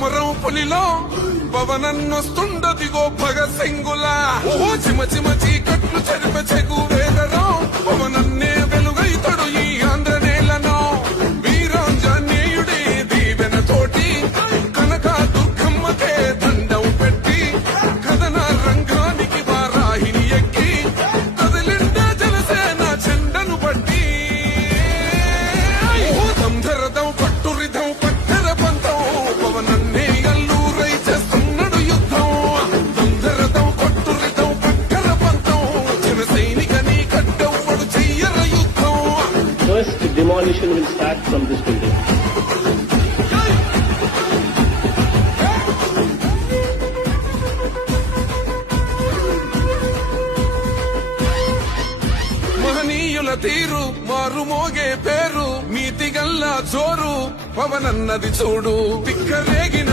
సమరం పులిలో పవనన్నొస్తుండదిగో భగత్ సింగులా ఓ చిమ చిమ చీకట్లు చెరిప చెగు వేదరో పవనన్నే వెలుగైతడు ఈ ఆంధ్ర నేలను వీరాంజనేయుడి దీవెన తోటి కనక దుర్గమ్మకే దండం పెట్టి కథన రంగానికి వారాహిని ఎక్కి కదిలిండే జనసేన చెండను బట్టి దంధరదం పట్టురిధం పట్టెర పంతం పవనన్నే అల్లూరై చేస్తున్నాడు యుద్ధం దంధరదం పట్టురిధం పట్టెర పంతం జన సైనికని కట్టెవ్వడు చెయ్యర యుద్ధం. First demolition will start from this building. మహనీయుల తీరు మారుమోగే పేరు నీతిగల్లా జోరు పవనన్నది చూడు తిక్కరేగిన